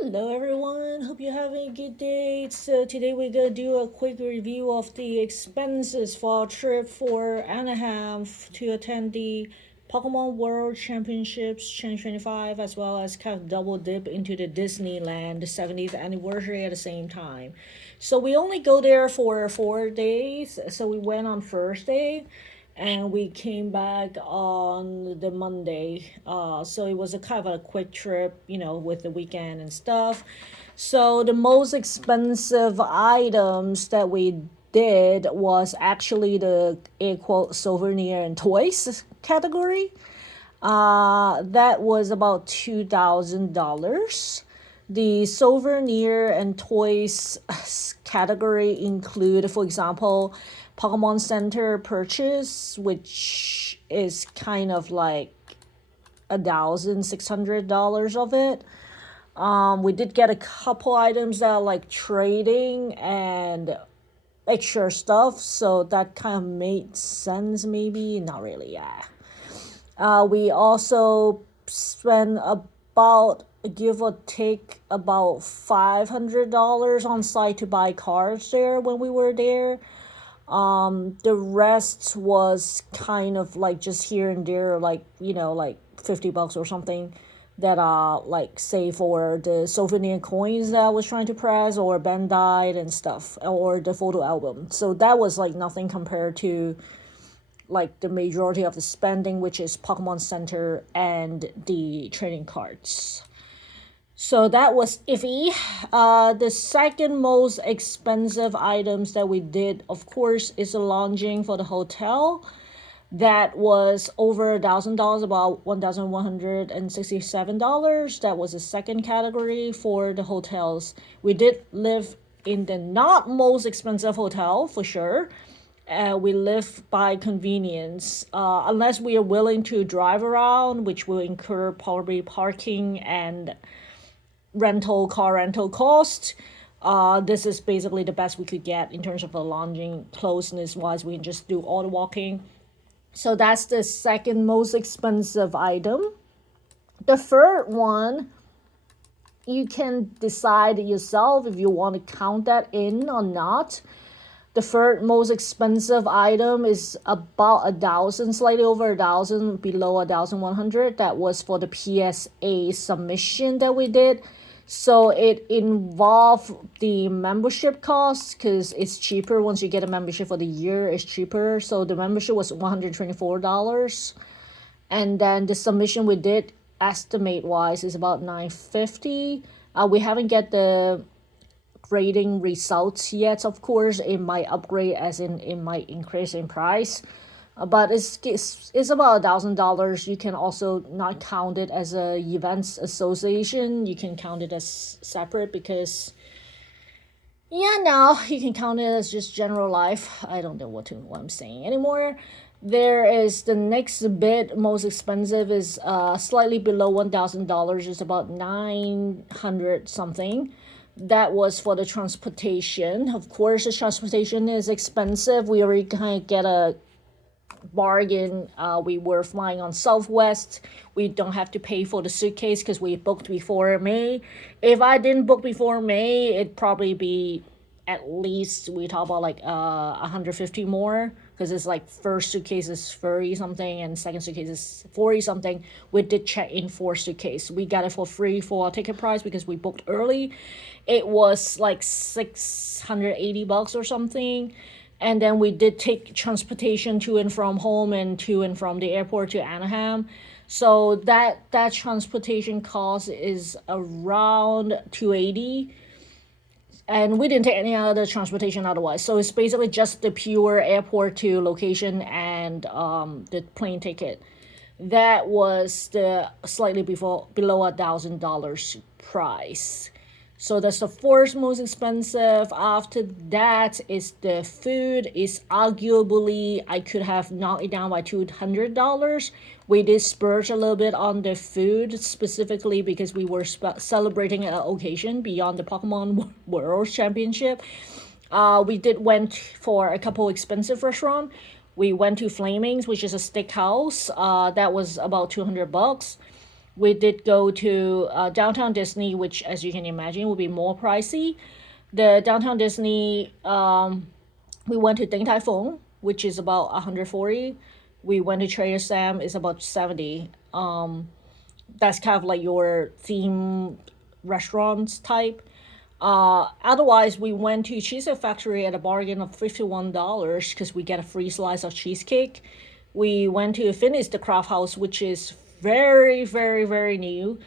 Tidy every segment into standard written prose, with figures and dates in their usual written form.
Hello everyone, hope you're having a good day. So today we're gonna do a quick review of the expenses for our trip for Anaheim to attend the Pokemon World Championships 2025, as well as kind of double dip into the Disneyland 70th anniversary at the same time. So we only go there for 4 days. So we went on Thursday and we came back on the Monday. So it was a kind of a quick trip, with the weekend and stuff. So the most expensive items that we did was actually the air quote souvenir and toys category. That was about $2,000. The souvenir and toys category include, for example, Pokemon Center purchase, which is kind of like $1,600 of it. We did get a couple items that are like trading and extra stuff, so that kind of made sense. Maybe not really. Yeah. We also spent about, give or take, about $500 on site to buy cards there when we were there. The rest was kind of like just here and there, like, like $50 or something that like say for the souvenir coins that I was trying to press, or Bandai and stuff, or the photo album. So that was like nothing compared to like the majority of the spending, which is Pokemon Center and the trading cards. So that was iffy. The second most expensive items that we did, of course, is the lodging for the hotel. That was over $1,000, about $1,167. That was the second category for the hotels. We did live in the not most expensive hotel for sure. We live by convenience, unless we are willing to drive around, which will incur probably parking and car rental cost. This is basically the best we could get in terms of the lodging. Closeness wise, we can just do all the walking. So that's the second most expensive item. The third one, you can decide yourself if you want to count that in or not. The third most expensive item is about 1,000, slightly over 1,000, below 1,100. That was for the PSA submission that we did. So it involved the membership cost, because it's cheaper once you get a membership for the year. It's cheaper. So the membership was $124, and then the submission we did, estimate wise, is about $950. We haven't get the grading results yet. Of course, it might upgrade, as in it might increase in price, but it's about $1,000. You can also not count it as a events association. You can count it as separate, because now you can count it as just general life. I don't know what I'm saying anymore. There is the next bit most expensive is slightly below $1,000. It's about 900 something. That was for the transportation. Of course, the transportation is expensive. We already kind of get a bargain. We were flying on Southwest. We don't have to pay for the suitcase because we booked before May. If I didn't book before May, it'd probably be at least, we talk about like 150 more, because it's like first suitcase is 30 something and second suitcase is 40 something. We did check in four suitcase. We got it for free for our ticket price because we booked early. It was like $680 or something. And then we did take transportation to and from home and to and from the airport to Anaheim. So that transportation cost is around $280. And we didn't take any other transportation otherwise. So it's basically just the pure airport to location and the plane ticket. That was the slightly below $1,000 price. So that's the fourth most expensive. After that is the food. Is arguably, I could have knocked it down by $200. We did splurge a little bit on the food, specifically because we were celebrating an occasion beyond the Pokemon World Championship. We did went for a couple expensive restaurants. We went to Flamings, which is a steakhouse. That was about $200. We did go to downtown Disney, which, as you can imagine, will be more pricey. The downtown Disney, we went to Ding Tai Fung, which is about 140. We went to Trader Sam, is about 70. That's kind of like your theme restaurants type. Otherwise, we went to Cheesecake Factory at a bargain of $51 because we get a free slice of cheesecake. We went to Finish the Craft House, which is very, very, very new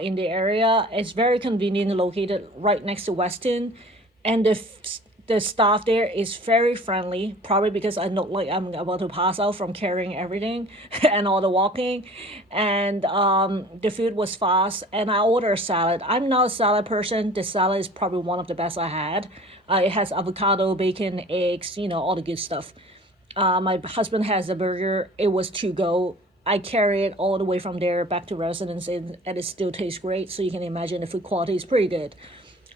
in the area. It's very convenient, located right next to Weston, and the staff there is very friendly. Probably because I look like I'm about to pass out from carrying everything and all the walking, and the food was fast. And I ordered a salad. I'm not a salad person. The salad is probably one of the best I had. It has avocado, bacon, eggs, all the good stuff. My husband has a burger. It was to go. I carry it all the way from there back to residence, and it still tastes great. So you can imagine the food quality is pretty good.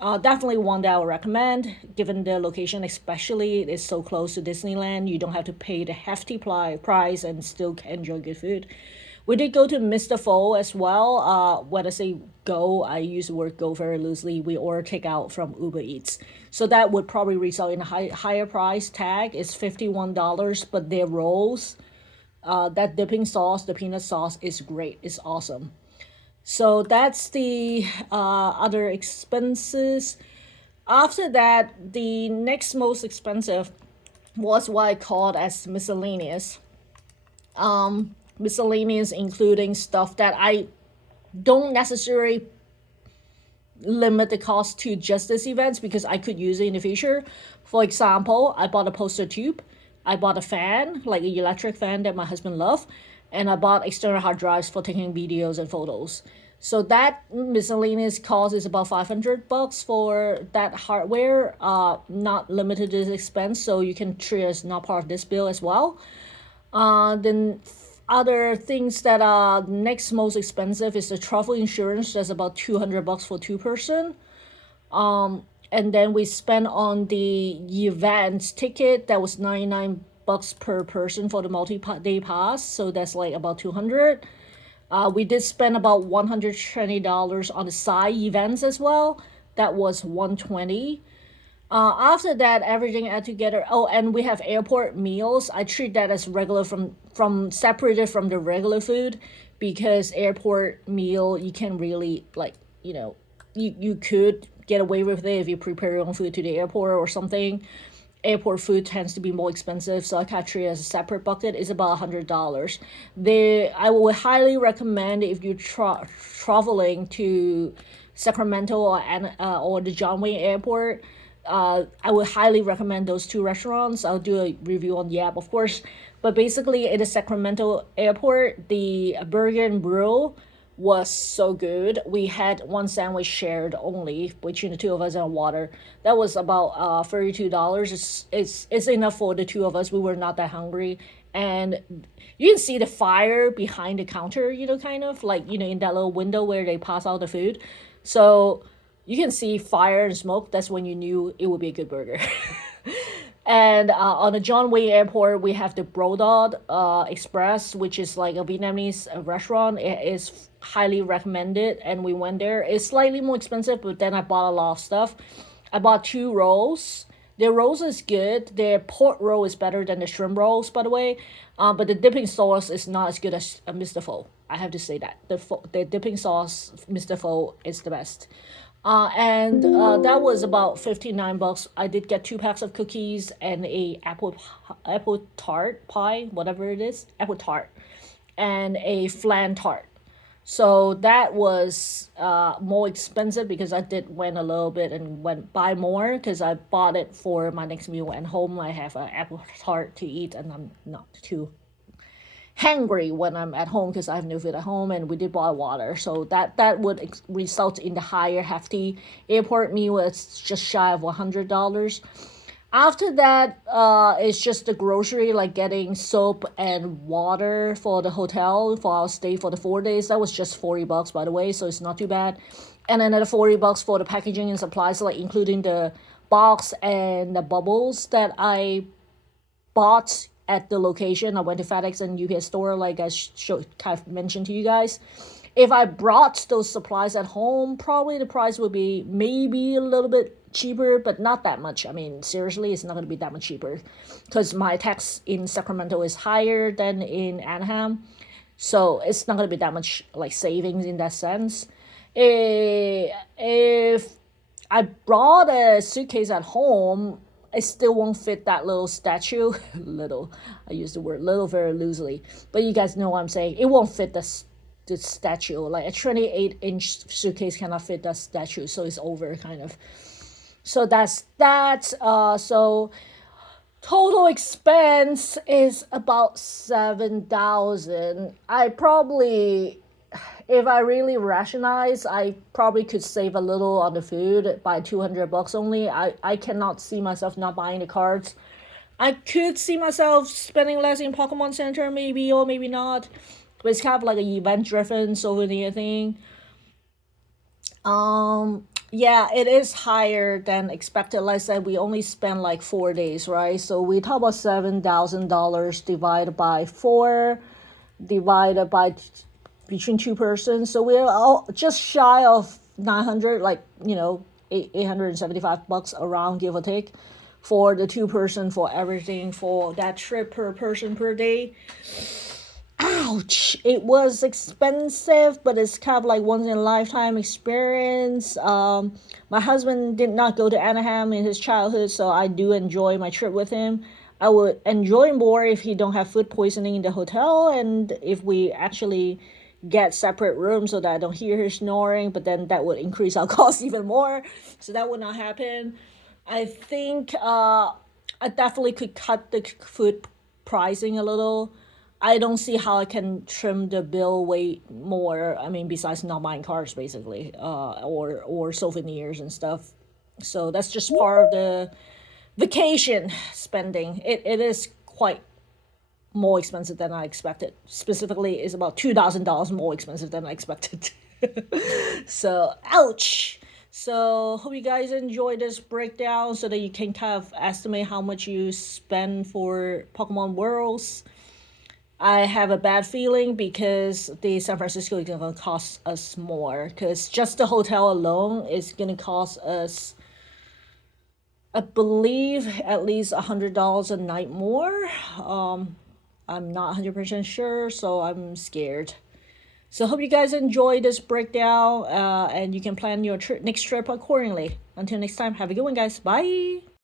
Definitely one that I would recommend, given the location, especially it's so close to Disneyland. You don't have to pay the hefty price and still enjoy good food. We did go to Mr. Pho as well. When I say go, I use the word go very loosely. We order takeout from Uber Eats. So that would probably result in a higher price tag. It's $51, but their rolls, that dipping sauce, the peanut sauce, is great. It's awesome. So that's the other expenses. After that, the next most expensive was what I called as miscellaneous. Miscellaneous including stuff that I don't necessarily limit the cost to just this events because I could use it in the future. For example, I bought a poster tube. I bought a fan, like an electric fan that my husband loved, and I bought external hard drives for taking videos and photos. So that miscellaneous cost is about $500 for that hardware, not limited to this expense, so you can treat it as not part of this bill as well. Then other things that are next most expensive is the travel insurance. That's about $200 for two person. And then we spent on the event ticket that was $99 per person for the multi-day pass, so that's like about 200. We did spend about $120 on the side events as well. That was 120. After that, everything add together. Oh, and we have airport meals. I treat that as regular from separated from the regular food, because airport meal you can really you could get away with it if you prepare your own food to the airport or something. Airport food tends to be more expensive, so I can treat it as a separate bucket. It's about $100. I would highly recommend if you're traveling to Sacramento or the John Wayne Airport. I would highly recommend those two restaurants. I'll do a review on the app, of course. But basically, at the Sacramento Airport, the burger and grill was so good. We had one sandwich shared only between the two of us and water. That was about $32. It's enough for the two of us. We were not that hungry. And you can see the fire behind the counter, kind of like, in that little window where they pass out the food. So you can see fire and smoke. That's when you knew it would be a good burger. And on the John Wayne Airport, we have the Brodod Express, which is like a Vietnamese restaurant. It is highly recommended, and we went there. It's slightly more expensive, but then I bought a lot of stuff. I bought two rolls. Their rolls is good. Their pork roll is better than the shrimp rolls, by the way. But the dipping sauce is not as good as Mr. Pho. I have to say that. The dipping sauce, Mr. Pho, is the best. And that was about $59. I did get 2 packs of cookies and a apple tart pie, whatever it is, apple tart, and a flan tart. So that was more expensive because I did went a little bit and went buy more because I bought it for my next meal. And home I have an apple tart to eat, and I'm not too hangry when I'm at home because I have no food at home, and we did buy water. So that would result in the higher hefty airport meal. It's just shy of $100. After that, it's just the grocery, like getting soap and water for the hotel for our stay for the 4 days. That was just $40, by the way, so it's not too bad. And another $40 for the packaging and supplies, like including the box and the bubbles that I bought at the location. I went to FedEx and UPS store, like I kind of mentioned to you guys. If I brought those supplies at home, probably the price would be maybe a little bit cheaper, but not that much. I mean, seriously, it's not going to be that much cheaper because my tax in Sacramento is higher than in Anaheim. So it's not going to be that much like savings in that sense. If I brought a suitcase at home, it still won't fit that little statue. Little, I use the word little very loosely, but you guys know what I'm saying. It won't fit the statue. Like a 28-inch suitcase cannot fit that statue, so it's over kind of. So that's that. So total expense is about 7,000. I probably, if I really rationalize, I probably could save a little on the food by $200 only. I cannot see myself not buying the cards. I could see myself spending less in Pokemon Center, maybe, or maybe not. But it's kind of like an event-driven souvenir thing. Yeah, it is higher than expected. Like I said, we only spent like 4 days, right? So we talk about $7,000 divided by four, divided by between two persons. So we're all just shy of 900, like, $875 around, give or take, for the two person, for everything, for that trip per person per day. Ouch, it was expensive, but it's kind of like once in a lifetime experience. My husband did not go to Anaheim in his childhood, so I do enjoy my trip with him. I would enjoy more if he don't have food poisoning in the hotel, and if we actually get separate rooms so that I don't hear his snoring, but then that would increase our cost even more, so that would not happen. I think I definitely could cut the food pricing a little. I don't see how I can trim the bill way more. I mean, besides not buying cars, basically, or souvenirs and stuff. So that's just part of the vacation spending. It is quite more expensive than I expected. Specifically, it's about $2,000 more expensive than I expected. So, ouch. So, hope you guys enjoy this breakdown so that you can kind of estimate how much you spend for Pokemon Worlds. I have a bad feeling because the San Francisco is going to cost us more, because just the hotel alone is going to cost us, I believe, at least $100 a night more. I'm not 100% sure, so I'm scared. So hope you guys enjoy this breakdown, and you can plan your next trip accordingly. Until next time, have a good one, guys. Bye.